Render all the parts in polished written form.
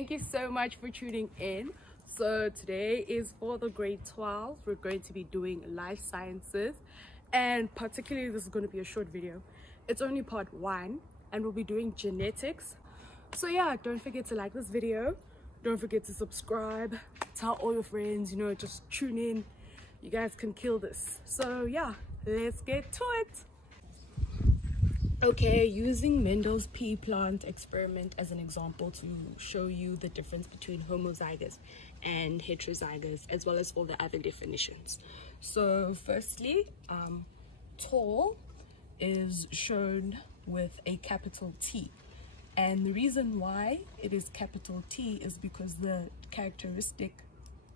Thank you so much for tuning in. So today is for the grade 12. We're going to be doing life sciences, and particularly this is going to be a short video. It's only part 1 and we'll be doing genetics. So yeah, don't forget to like this video, don't forget to subscribe, tell all your friends, just tune in. You guys can kill this. So yeah, let's get to it. Okay, using Mendel's pea plant experiment as an example to show you the difference between homozygous and heterozygous, as well as all the other definitions. So firstly, tall is shown with a capital T, and the reason why it is capital T is because the characteristic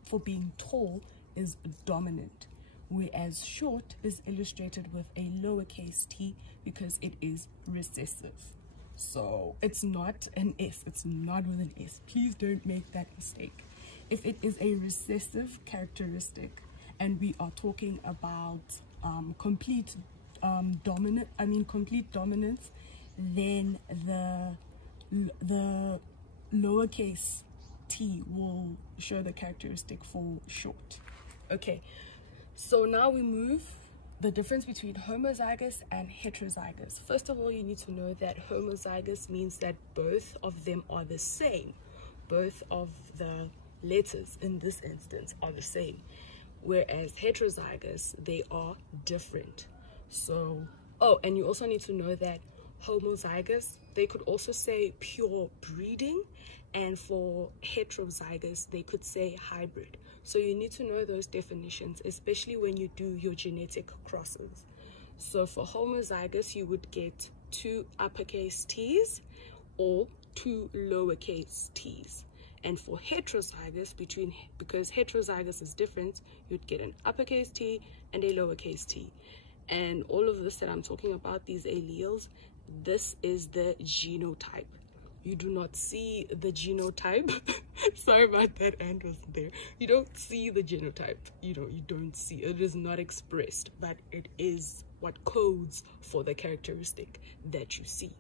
for being tall is dominant, whereas short is illustrated with a lowercase t because it is recessive. So it's not an S, it's not with an S. Please don't make that mistake. If it is a recessive characteristic and we are talking about complete dominance, then the lowercase t will show the characteristic for short. Okay, so now we move the difference between homozygous and heterozygous. First of all, you need to know that homozygous means that both of them are the same. Both of the letters in this instance are the same, whereas heterozygous, they are different. So, oh, and you also need to know that homozygous, they could also say pure breeding, and for heterozygous, they could say hybrid. So you need to know those definitions, especially when you do your genetic crosses. So for homozygous, you would get 2 uppercase T's or 2 lowercase t's. And for heterozygous, because heterozygous is different, you'd get an uppercase T and a lowercase t. And all of this that I'm talking about, these alleles, this is the genotype. You do not see the genotype. Sorry about that, and wasn't there. You don't see the genotype. You don't see it. It is not expressed, but it is what codes for the characteristic that you see.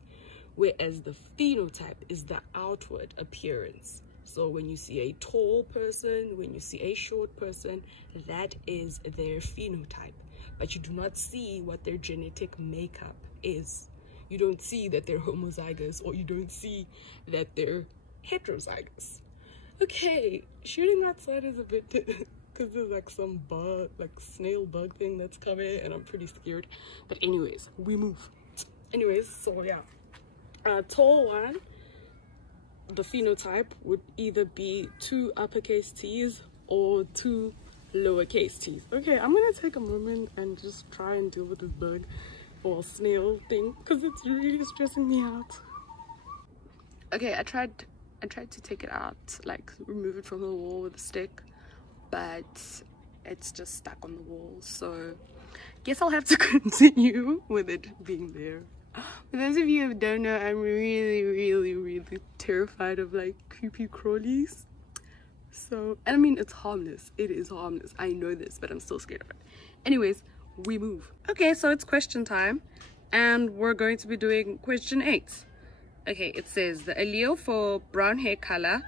Whereas the phenotype is the outward appearance. So when you see a tall person, when you see a short person, that is their phenotype. But you do not see what their genetic makeup is. You don't see that they're homozygous, or you don't see that they're heterozygous. Okay, shooting outside is a bit because there's like some bug, like snail bug thing that's coming, and I'm pretty scared. But anyways, we move. Anyways, so yeah, tall one, the phenotype would either be 2 uppercase T's or 2 lowercase t's. Okay, I'm gonna take a moment and just try and deal with this bug or snail thing because it's really stressing me out. Okay, I tried to take it out, like remove it from the wall with a stick, but it's just stuck on the wall, so guess I'll have to continue with it being there. For those of you who don't know, I'm really terrified of like creepy crawlies. So, and I mean, it's harmless. It is harmless. I know this, but I'm still scared of it. Anyways, we move. Okay, so it's question time, and we're going to be doing question 8. Okay, it says the allele for brown hair color,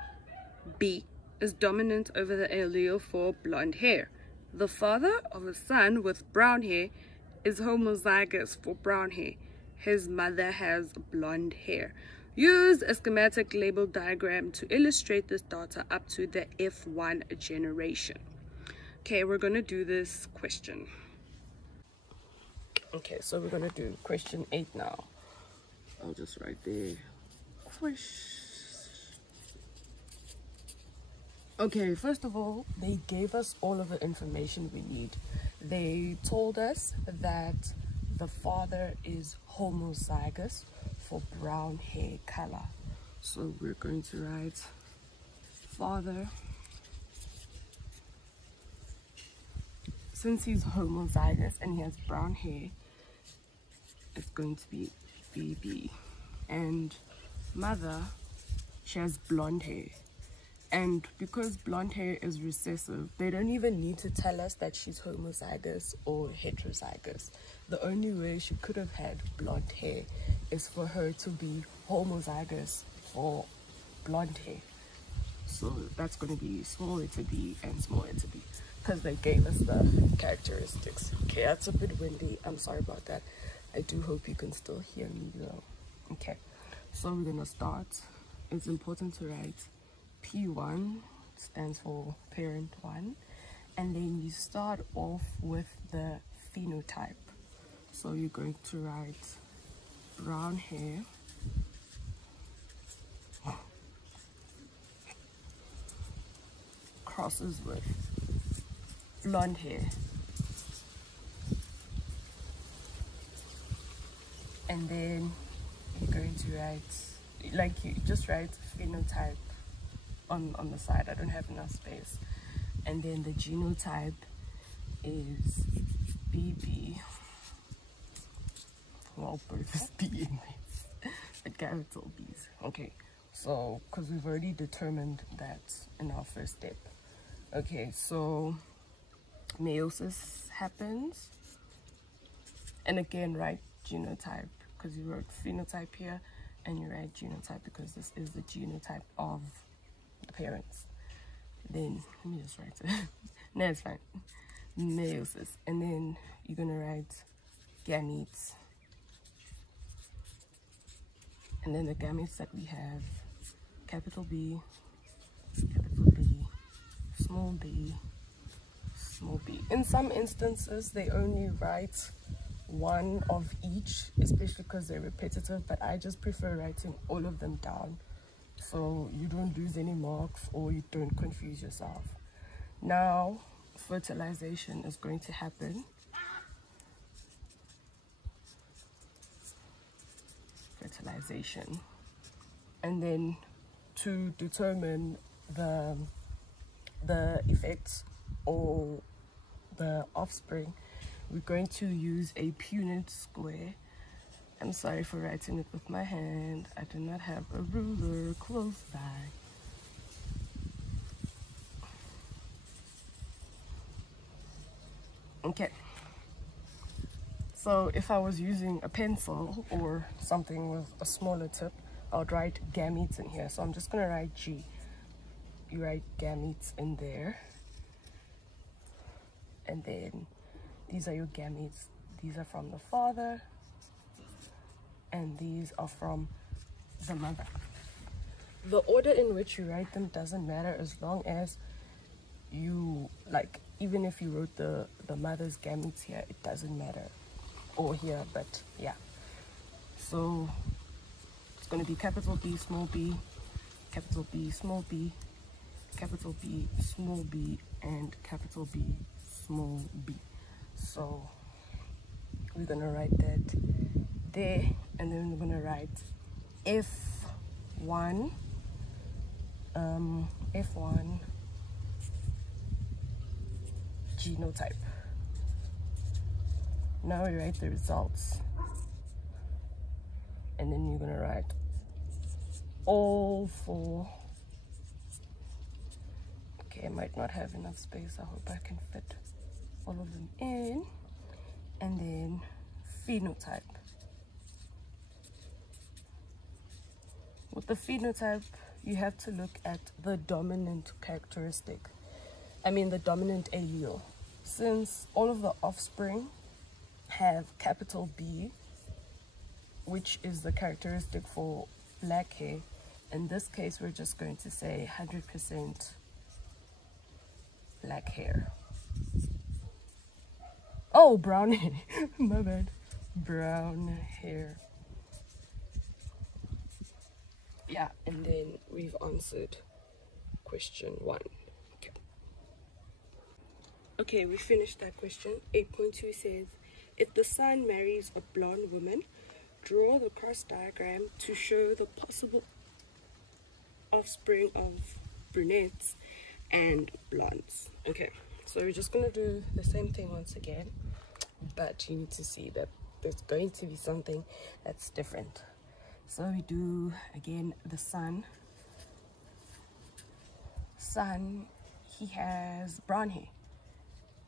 B, is dominant over the allele for blonde hair. The father of a son with brown hair is homozygous for brown hair. His mother has blonde hair. Use a schematic label diagram to illustrate this data up to the F1 generation. Okay, we're going to do this question. Okay, so we're going to do question 8 now. I'll just write there. Okay, first of all, they gave us all of the information we need. They told us that the father is homozygous for brown hair color. So we're going to write father. Since he's homozygous and he has brown hair, it's going to be BB. And mother, she has blonde hair. And because blonde hair is recessive, they don't even need to tell us that she's homozygous or heterozygous. The only way she could have had blonde hair is for her to be homozygous for blonde hair. So that's going to be small letter b and small letter b, because they gave us the characteristics. Okay, that's a bit windy. I'm sorry about that. I do hope you can still hear me though. Okay, so we're going to start. It's important to write P1 stands for parent 1, and then you start off with the phenotype. So you're going to write brown hair, crosses with blonde hair, and then you're going to write, like, you just write phenotype on the side. I don't have enough space. And then the genotype is BB. Well, both is B anyways, but capital B's. Okay, so because we've already determined that in our first step. Okay, so meiosis happens, and again write genotype, because you wrote phenotype here, and you write genotype because this is the genotype of the parents. Then let me just write it. No, it's fine. Meiosis, and then you're gonna write gametes, and then the gametes that we have: capital B, small b, small b. In some instances, they only write one of each, especially because they're repetitive, but I just prefer writing all of them down so you don't lose any marks or you don't confuse yourself. Now, fertilization is going to happen. Fertilization. And then to determine the effects or the offspring, we're going to use a Punnett square. I'm sorry for writing it with my hand. I do not have a ruler close by. Okay. So if I was using a pencil or something with a smaller tip, I would write gametes in here. So I'm just going to write G. You write gametes in there. And then these are your gametes. These are from the father, and these are from the mother. The order in which you write them doesn't matter, as long as you, like, even if you wrote the mother's gametes here, it doesn't matter, or here, but yeah. So it's going to be capital B, small b, capital B, small b, capital B, small b, and capital B, small b. So we're going to write that there, and then we're going to write F1, F1 genotype. Now we write the results, and then you're going to write all four. Okay, I might not have enough space. I hope I can fit all of them in. And then phenotype. With the phenotype, you have to look at the dominant characteristic. I mean the dominant allele. Since all of the offspring have capital B, which is the characteristic for black hair, in this case we're just going to say 100% black hair. Oh, brown hair. My bad. Brown hair. Yeah, and then we've answered question 1. Okay, we finished that question. 8.2 says, if the son marries a blonde woman, draw the cross diagram to show the possible offspring of brunettes and blondes. Okay, so we're just going to do the same thing once again, but you need to see that there's going to be something that's different. So we do, again, the son. Son, he has brown hair,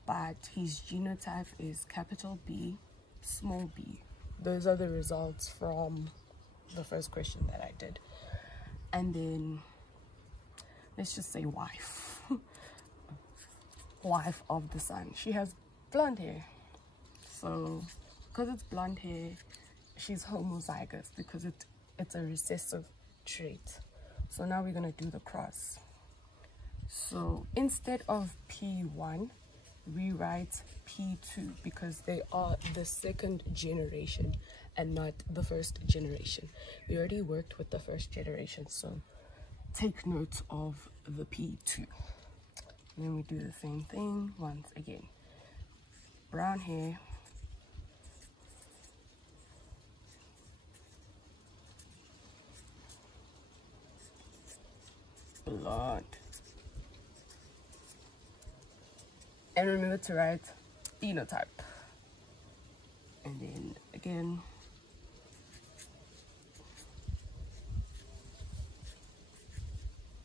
but his genotype is capital B, small b. Those are the results from the first question that I did. And then let's just say wife. Wife of the sun. She has blonde hair. So because it's blonde hair, she's homozygous because it's a recessive trait. So now we're going to do the cross. So instead of P1, we write P2 because they are the second generation and not the first generation. We already worked with the first generation, so take note of the P2. And then we do the same thing once again. Brown hair. Blonde. And remember to write phenotype. And then again,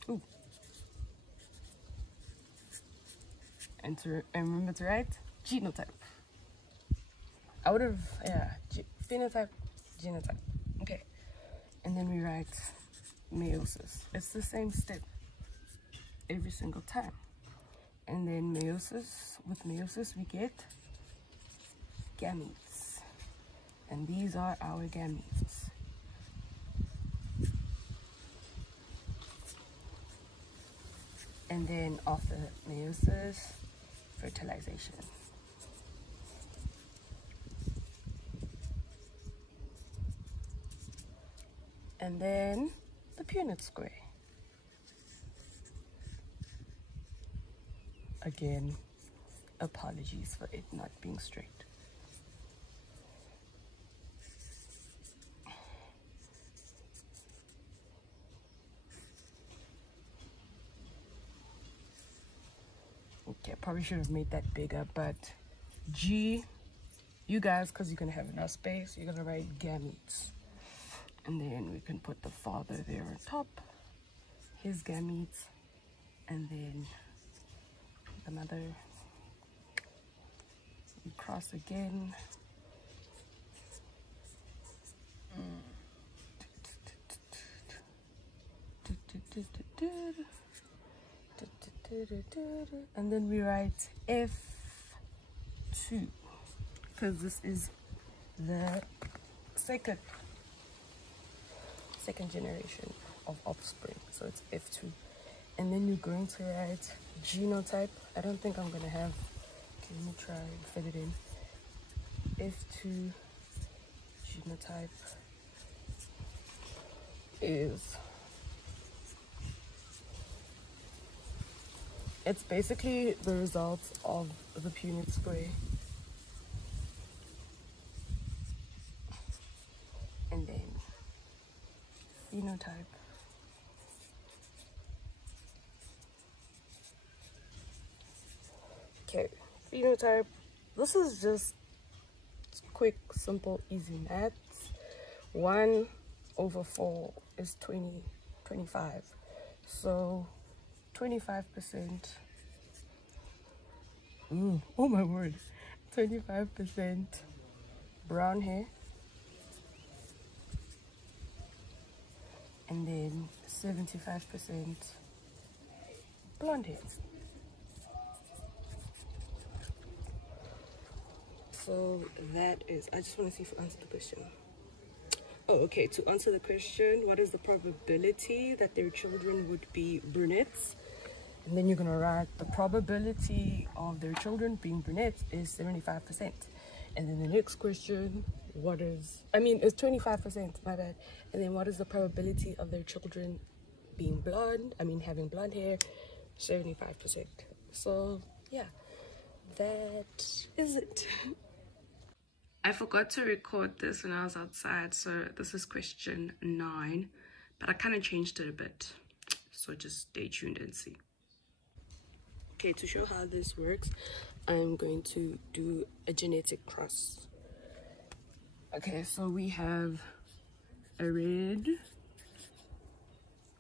ooh. And remember to write genotype. I would have, yeah, phenotype, genotype. Okay. And then we write meiosis. It's the same step every single time. And then meiosis, with meiosis we get gametes. And these are our gametes. And then after meiosis, fertilization. And then the Punnett square. Again, apologies for it not being straight. Okay, probably should have made that bigger, but G, you guys, because you're going to have enough space, you're going to write gametes. And then we can put the father there on top, his gametes, and then the mother. We cross again. And then we write F2 because this is the second generation of offspring, so it's F2. And then you're going to write genotype. I don't think I'm gonna have, okay, let me try and fit it in. F2 genotype is, it's basically the results of the Punnett square. And then phenotype. Okay, phenotype. This is just quick, simple, easy maths. 1/4 is 25. So 25%. Oh my word. 25% brown hair. And then 75% blonde hair. So that is, I just want to see if I answered the question. Oh, okay, to answer the question, what is the probability that their children would be brunettes? And then you're going to write the probability of their children being brunettes is 75%. And then the next question, it's 25%, my bad. And then what is the probability of their children being blonde, having blonde hair? 75%. So yeah, that is it. I forgot to record this when I was outside, so this is question 9, but I kind of changed it a bit, so just stay tuned and see. Okay, to show how this works, I'm going to do a genetic cross. Okay, so we have a red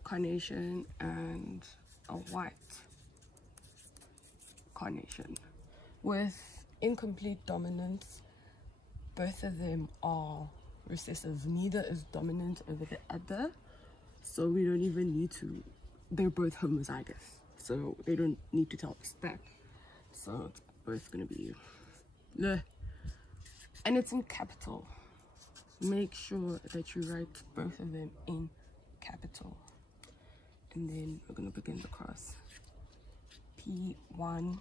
carnation and a white carnation with incomplete dominance. Both of them are recessive. Neither is dominant over the other, so we don't even need to they're both homozygous, so they don't need to tell us that. So it's both gonna be bleh. And it's in capital. Make sure that you write both of them in capital. And then we're gonna begin the cross. P1.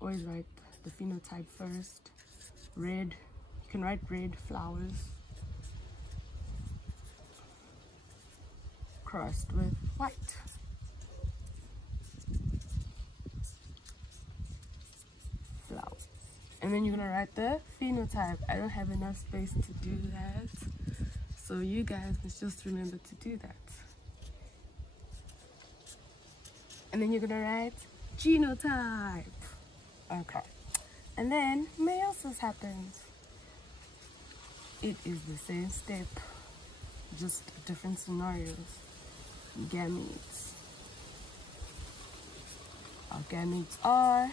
Always write the phenotype first. Red. You can write red flowers crossed with white. Flowers. And then you're gonna write the phenotype. I don't have enough space to do that, so you guys must just remember to do that. And then you're gonna write genotype. Okay. And then meiosis happens. It is the same step, just different scenarios. Gametes. Our gametes are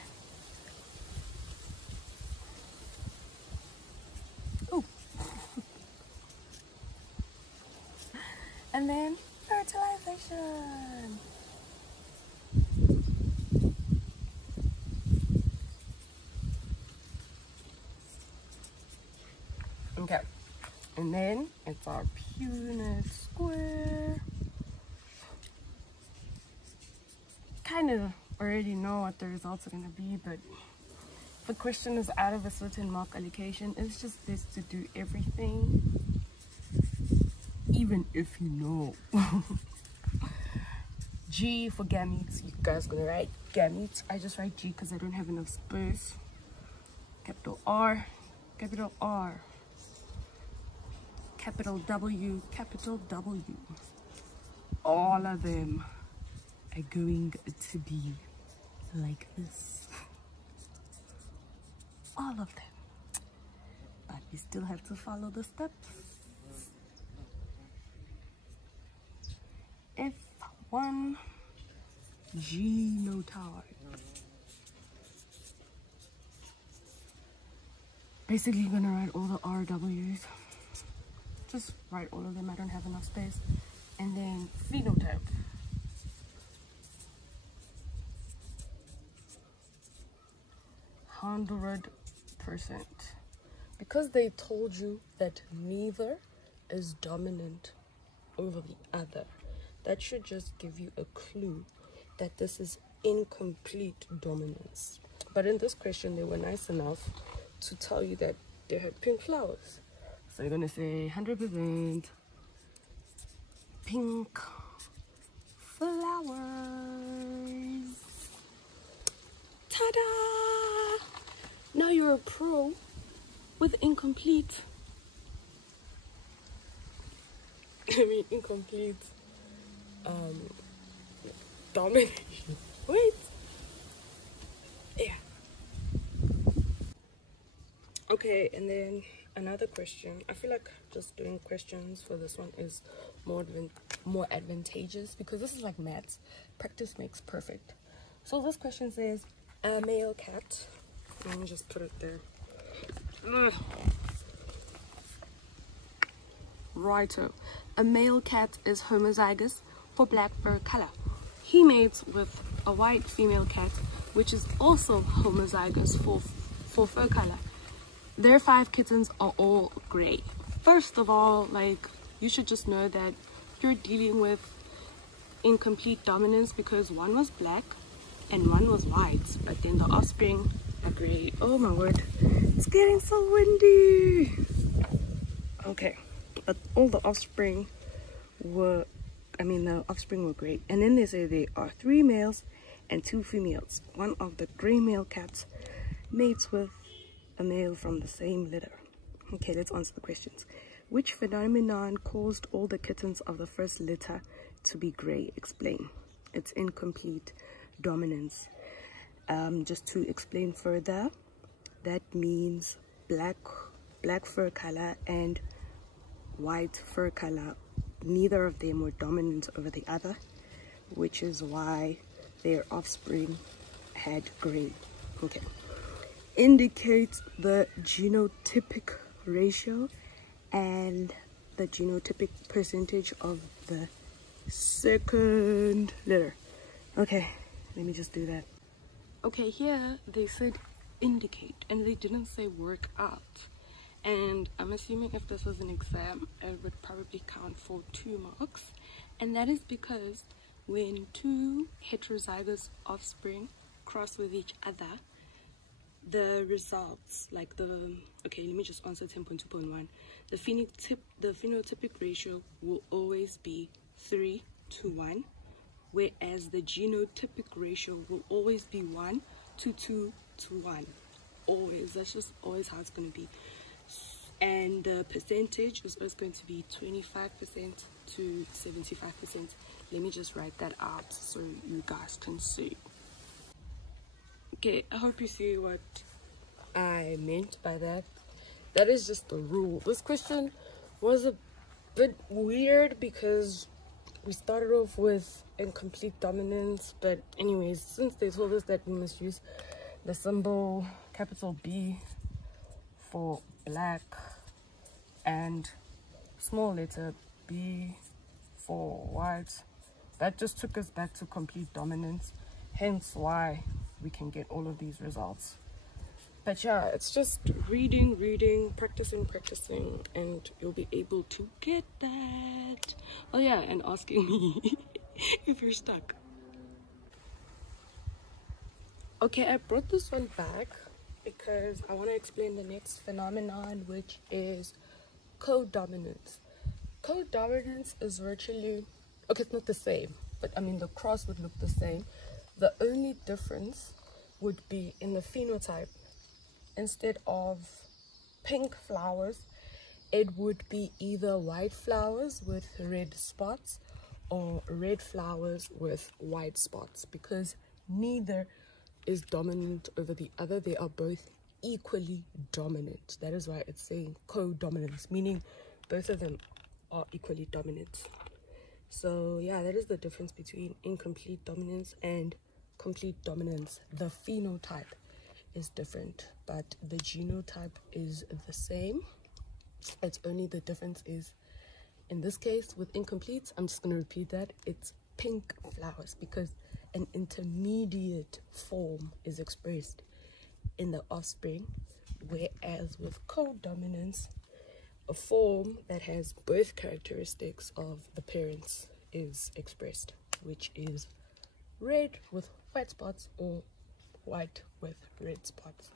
and then fertilization. Okay, and then it's our Punnett square. Kind of already know what the results are going to be, but if a question is out of a certain mark allocation, it's just best to do everything, even if you know. G for gametes. You guys gonna write gametes. I just write G because I don't have enough space. Capital R, capital R, capital W, capital W. All of them are going to be like this. All of them. But we still have to follow the steps. F1 genotype. Basically, you're gonna write all the RWs. Just write all of them. I don't have enough space. And then phenotype. %. Because they told you that neither is dominant over the other, that should just give you a clue that this is incomplete dominance. But in this question, they were nice enough to tell you that they had pink flowers. So you're going to say 100% pink flowers. Ta-da! Now you're a pro with incomplete. Incomplete domination. Wait. Yeah. Okay, and then another question. I feel like just doing questions for this one is more advantageous because this is like maths. Practice makes perfect. So this question says, a male cat. Let me just put it there. Righto. A male cat is homozygous for black fur color. He mates with a white female cat, which is also homozygous for fur color. Their 5 kittens are all gray. First of all, like, you should just know that you're dealing with incomplete dominance because one was black and one was white, but then the offspring are gray. Oh my word, it's getting so windy. Okay, but all the offspring were, the offspring were gray. And then they say there are 3 males and 2 females. One of the gray male cats mates with a male from the same litter. Okay, let's answer the questions. Which phenomenon caused all the kittens of the first litter to be gray? Explain. It's incomplete dominance. Just to explain further, that means black fur color and white fur color, neither of them were dominant over the other, which is why their offspring had gray. Okay. Indicate the genotypic ratio and the genotypic percentage of the second letter. Okay, let me just do that. Okay, here they said indicate and they didn't say work out. And I'm assuming if this was an exam, it would probably count for 2 marks. And that is because when 2 heterozygous offspring cross with each other, the results, like okay, let me just answer 10.2.1. The phenotypic ratio will always be 3 to 1, whereas the genotypic ratio will always be 1 to 2 to 1. Always. That's just always how it's going to be. And the percentage is always going to be 25% to 75%. Let me just write that out so you guys can see. Okay, I hope you see what I meant by that. That is just the rule. This question was a bit weird because we started off with incomplete dominance, but anyways, since they told us that we must use the symbol capital B for black and small letter B for white, that just took us back to complete dominance, hence why we can get all of these results. But yeah, it's just reading, practicing, and you'll be able to get that. Oh yeah, and asking me if you're stuck. Okay, I brought this one back because I want to explain the next phenomenon, which is codominance. Codominance is virtually, okay, it's not the same, but I mean the cross would look the same. The only difference would be in the phenotype. Instead of pink flowers, it would be either white flowers with red spots or red flowers with white spots, because neither is dominant over the other. They are both equally dominant. That is why it's saying codominance, meaning both of them are equally dominant. So yeah, that is the difference between incomplete dominance and complete dominance. The phenotype is different, but the genotype is the same. It's only the difference is, in this case with incomplete, I'm just going to repeat that, it's pink flowers because an intermediate form is expressed in the offspring, whereas with codominance, a form that has both characteristics of the parents is expressed, which is red with white spots or white with red spots.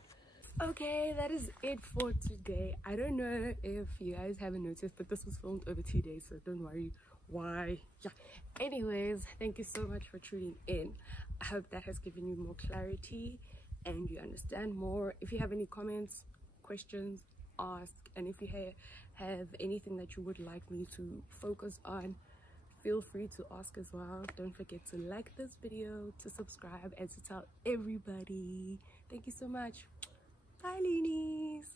Okay, that is it for today. I don't know if you guys haven't noticed, but this was filmed over 2 days, so don't worry why. Yeah, anyways, thank you so much for tuning in. I hope that has given you more clarity and you understand more. If you have any comments, questions, ask. And if you have anything that you would like me to focus on, feel free to ask as well. Don't forget to like this video, to subscribe, and to tell everybody. Thank you so much. Bye, loonies.